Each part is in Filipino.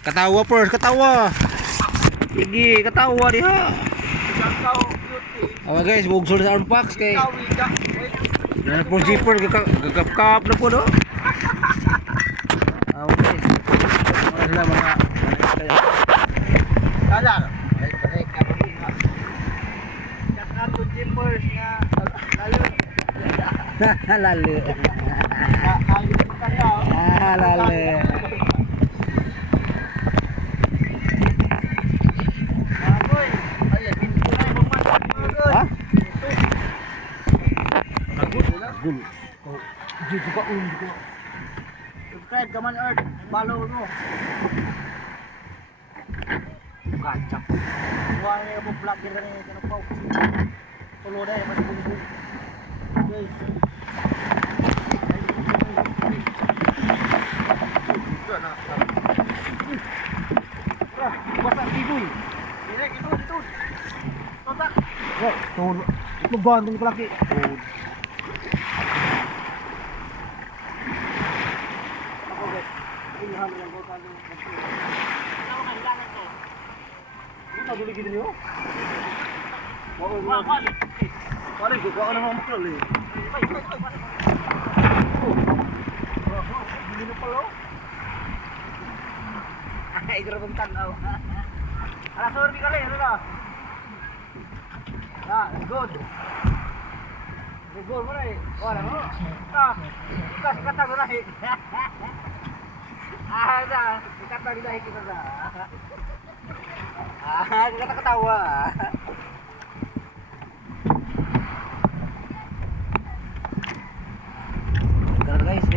Katawa first, katawa. Sige, katawa diha. Awa guys, bugsol sa unpacks kay. Na po zipper gagap-kap na po no. Awa guys. Wala mga Kala. Ay ka pa. Kakato zippers na lalo. lalo. Ayos ka daw. Lalo. Ha? Gul. Oh, dito ka ko. Subscribe ka man Earth. Follow mo. Kacap. Wala na yung vlogger na yung kanong pao. Tulo na yung matibong. Guys. Basta tiboy. Direk ito. Tota. Oh, tulo. Lubang ko laki. Dulu gitu yo. Wah, Pare ko ka ano mo klol eh. Hindi na pala. Ay, grabang tanaw. Ala sorry kali, ano na? Good. Good mo na eh. Wala mo. Kata mo na eh. Kata nila kita na. Kata-katawa. Ganun guys,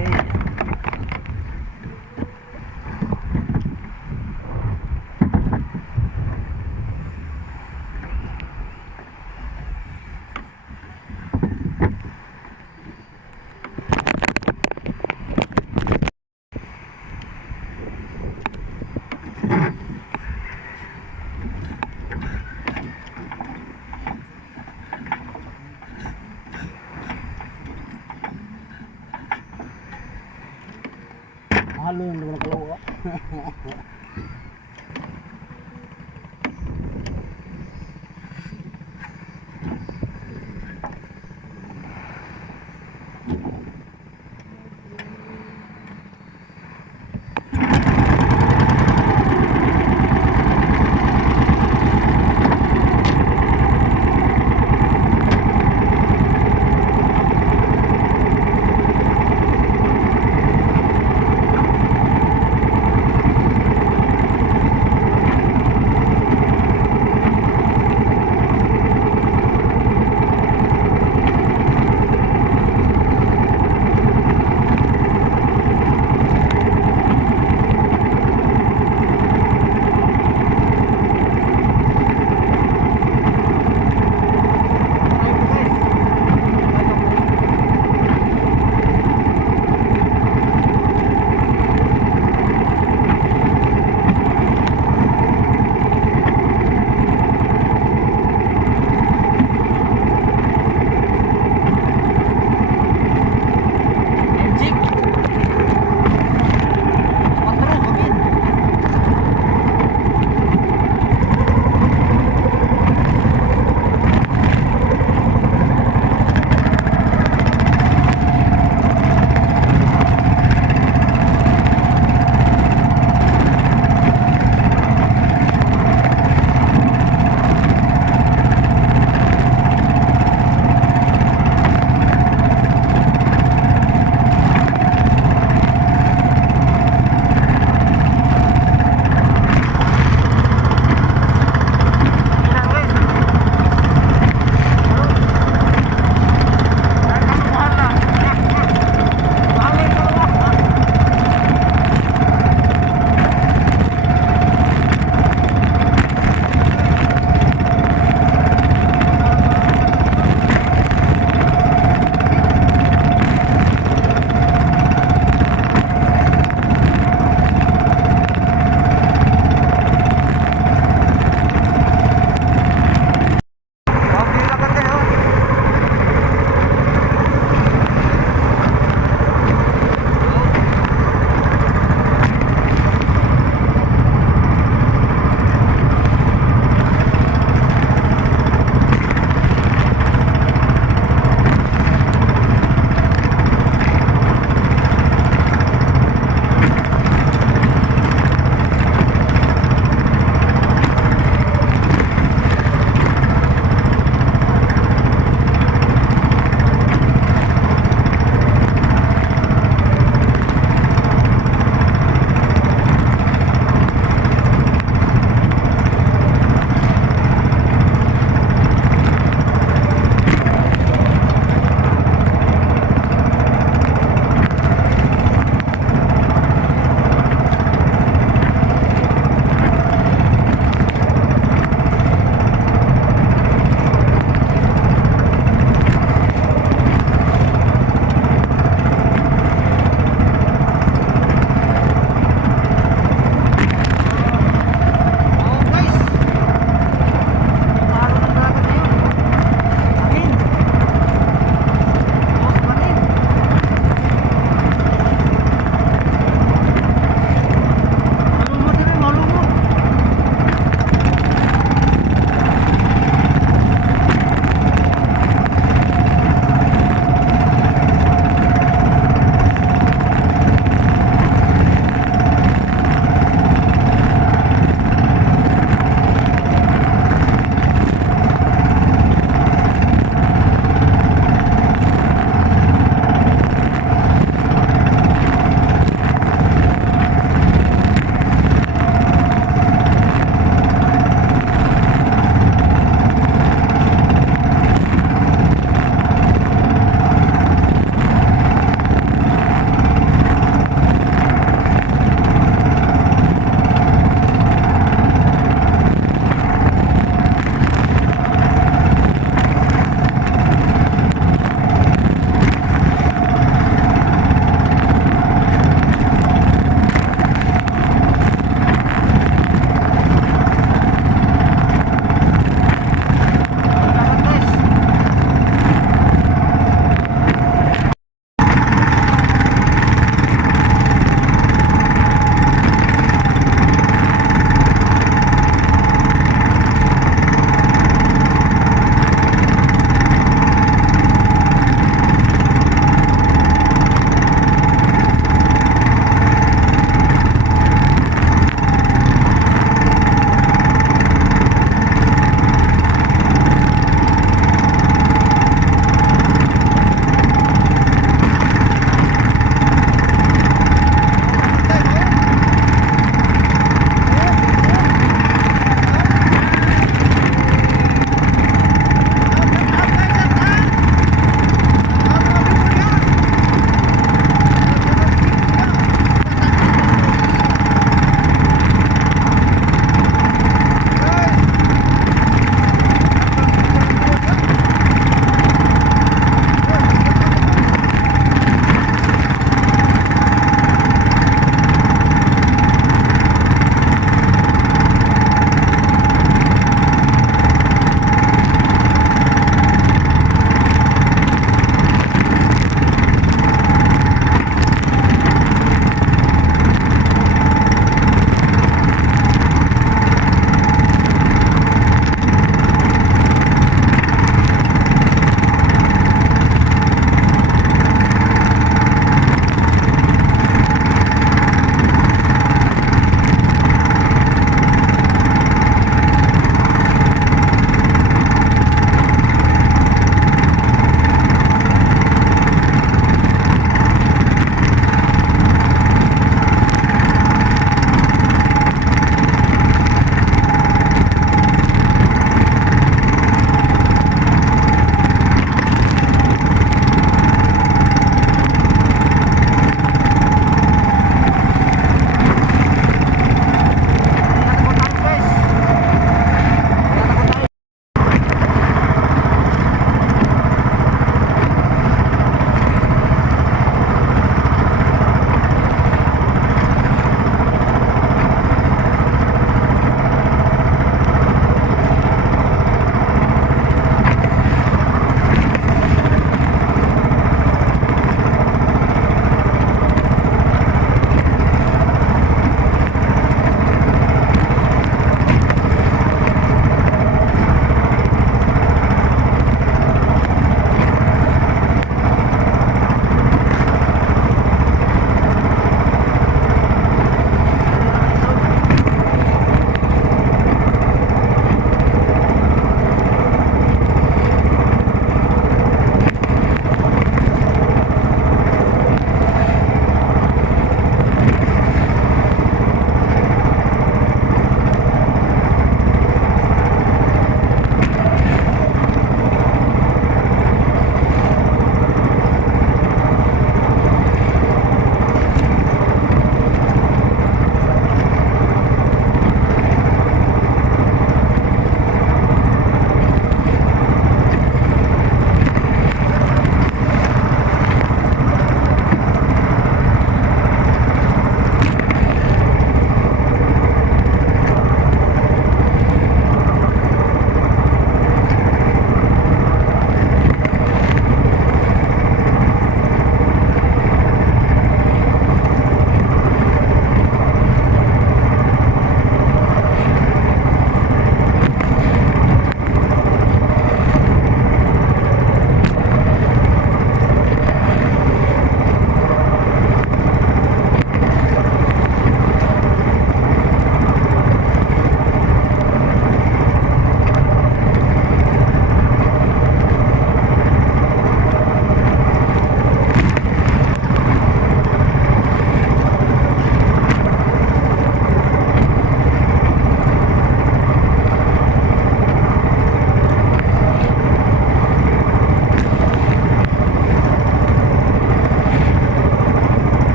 halo yang dengan kalau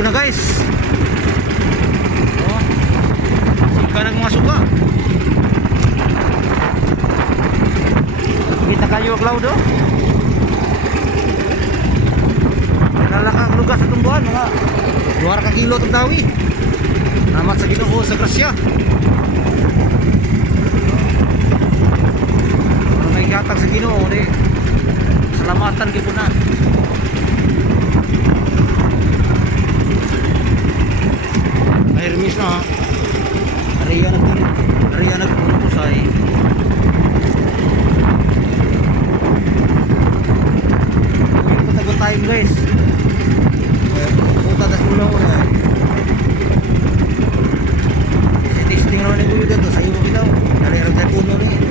Hapo na guys. Oh. Sika ng mga suka. Kita kayo cloud oh. Nalalakang lugar sa tumbuhan mga 2 ka kilo itong dawi. Namat sa Ginoo sa grasya. Ano may gatag sa Ginoo di salamatan gipunan. Hermes na ha. Ariya nagpupusay. Patagot tayo guys. Punta tas mula ko na. Testing naman yung dito sa iyo bitaw. Nalirang sa puno na yun.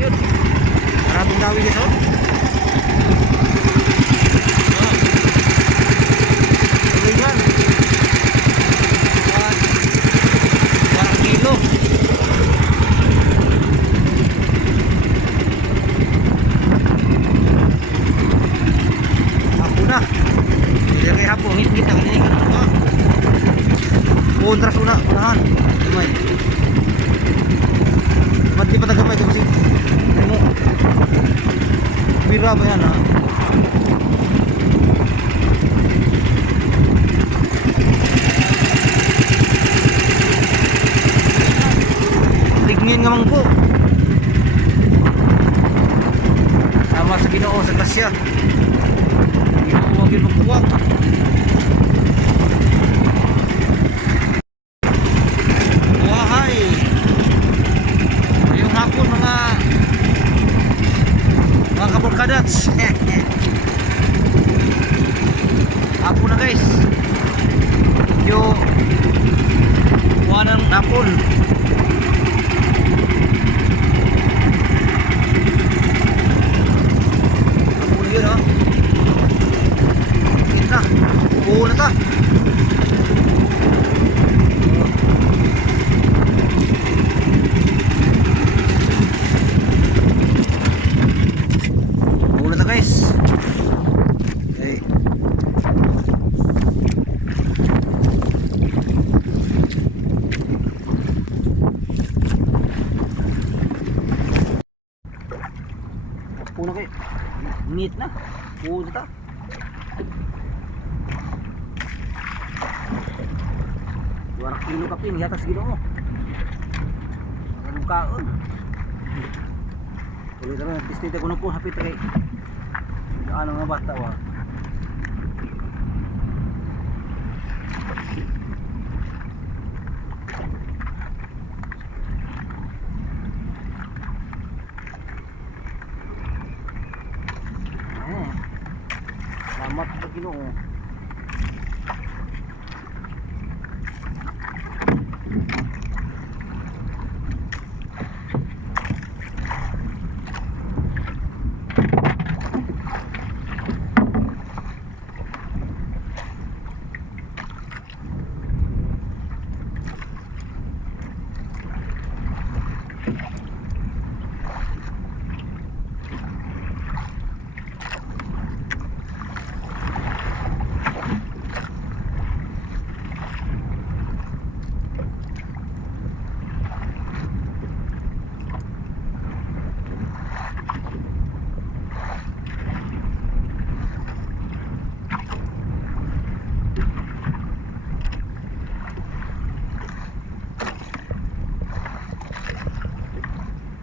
Yun. Maraming dawi guys oh. Kontras unahan. Gamay. Mati pa tagamay ito kasi. Ano? Bira ba yan ha? Ligngin nga mangko. Sama sa Ginoo sa grasya. Ginoo wag yun magkuwag. Kadats. Apo na guys. Yo wanang apol. Apol yun oh. Kita. Buo na ta. Guys. Okay. Puno kayo. Neat na. Puno ta. Warak kilo kapin yatas Ginoo. Ganun kaon. Ulit na pistite ko na po hapit kay ano nga bata wa. Salamat sa Ginoo.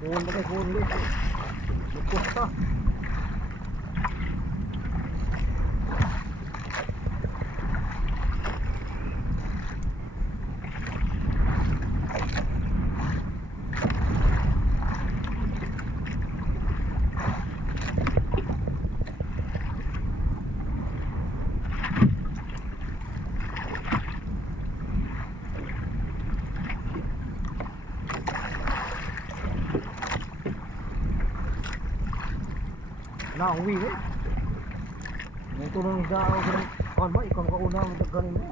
Puno kayo, puno kayo. Lupos pa. Na uwi eh. Ito nang daaw ko ng kon ba ikaw kauna mo ganin mo.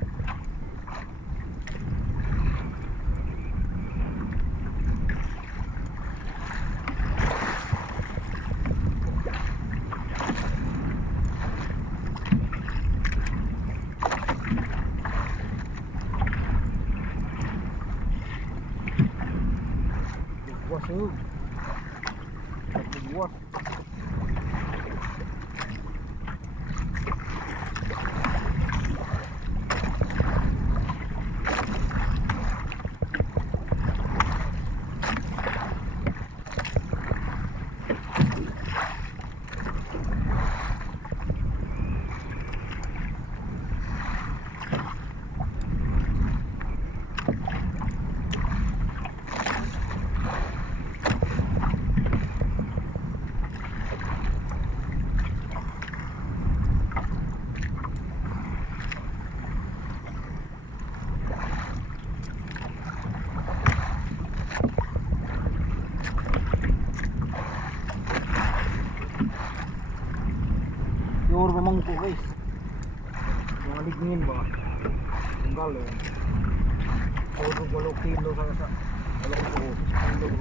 Tug. Buat. Pure pamangko guys. Mga lignin ba? Ang galing. Puro 8 kilo sa dalawang kilo.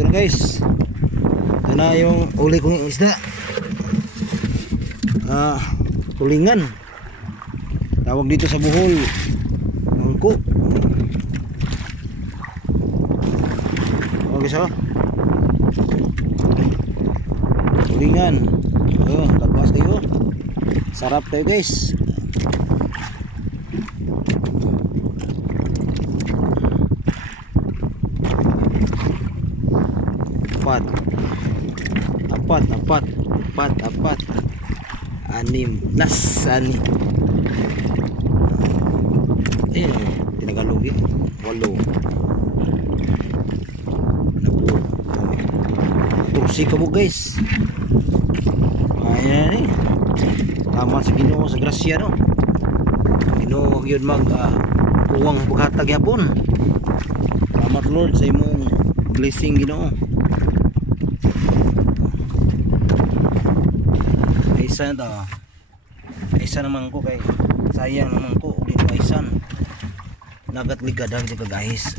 Ito na guys. Ito na yung uli kong isda. Tulingan. Tawag dito sa Bohol, mangko. Okay so. Tulingan. Labas kayo. Sarap kayo guys. Apat, 6, 6. Ayun, pinagalugi 8. Nabuo. Tursi ka mo guys. Ayan tama sa Ginoo sa grasya no. Ginoo yun mag uwang paghatag yapon. Salamat Lord sa imong blessing Ginoo. Isa naman ko kay sayang naman ko uli mo isan nagat ligadag di guys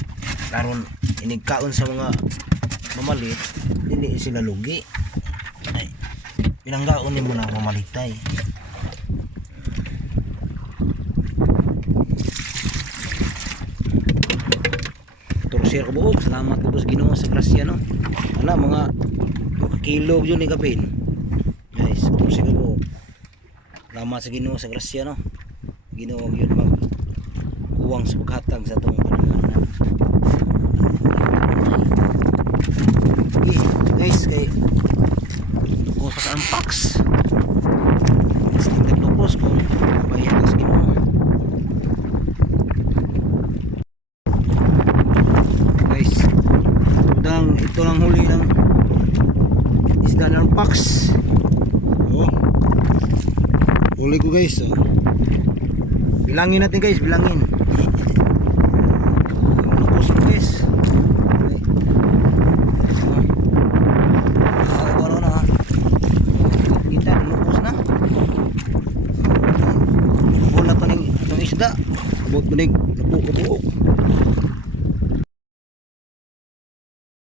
karon inigkaon sa mga mamalit dili sila lugi ay pinanggaon ni mo na mamalitay tursier ko buok salamat ko sa Ginoo sa grasya no ana mga 2 kilo yun ni kapin guys tursier ko buok salamat sa Ginoo sa grasya no. Ginoo yun mag uwang sa paghatag sa tong panahon. Guys kay ko sa unbox. Sting lupos kung bayan sa Ginoo. Guys, ito lang huli ng isda ng unbox. Huli ko guys bilangin natin guys bilangin lupos ko guys ano na kita lupos na wala pa ng isda abot ko nig napuko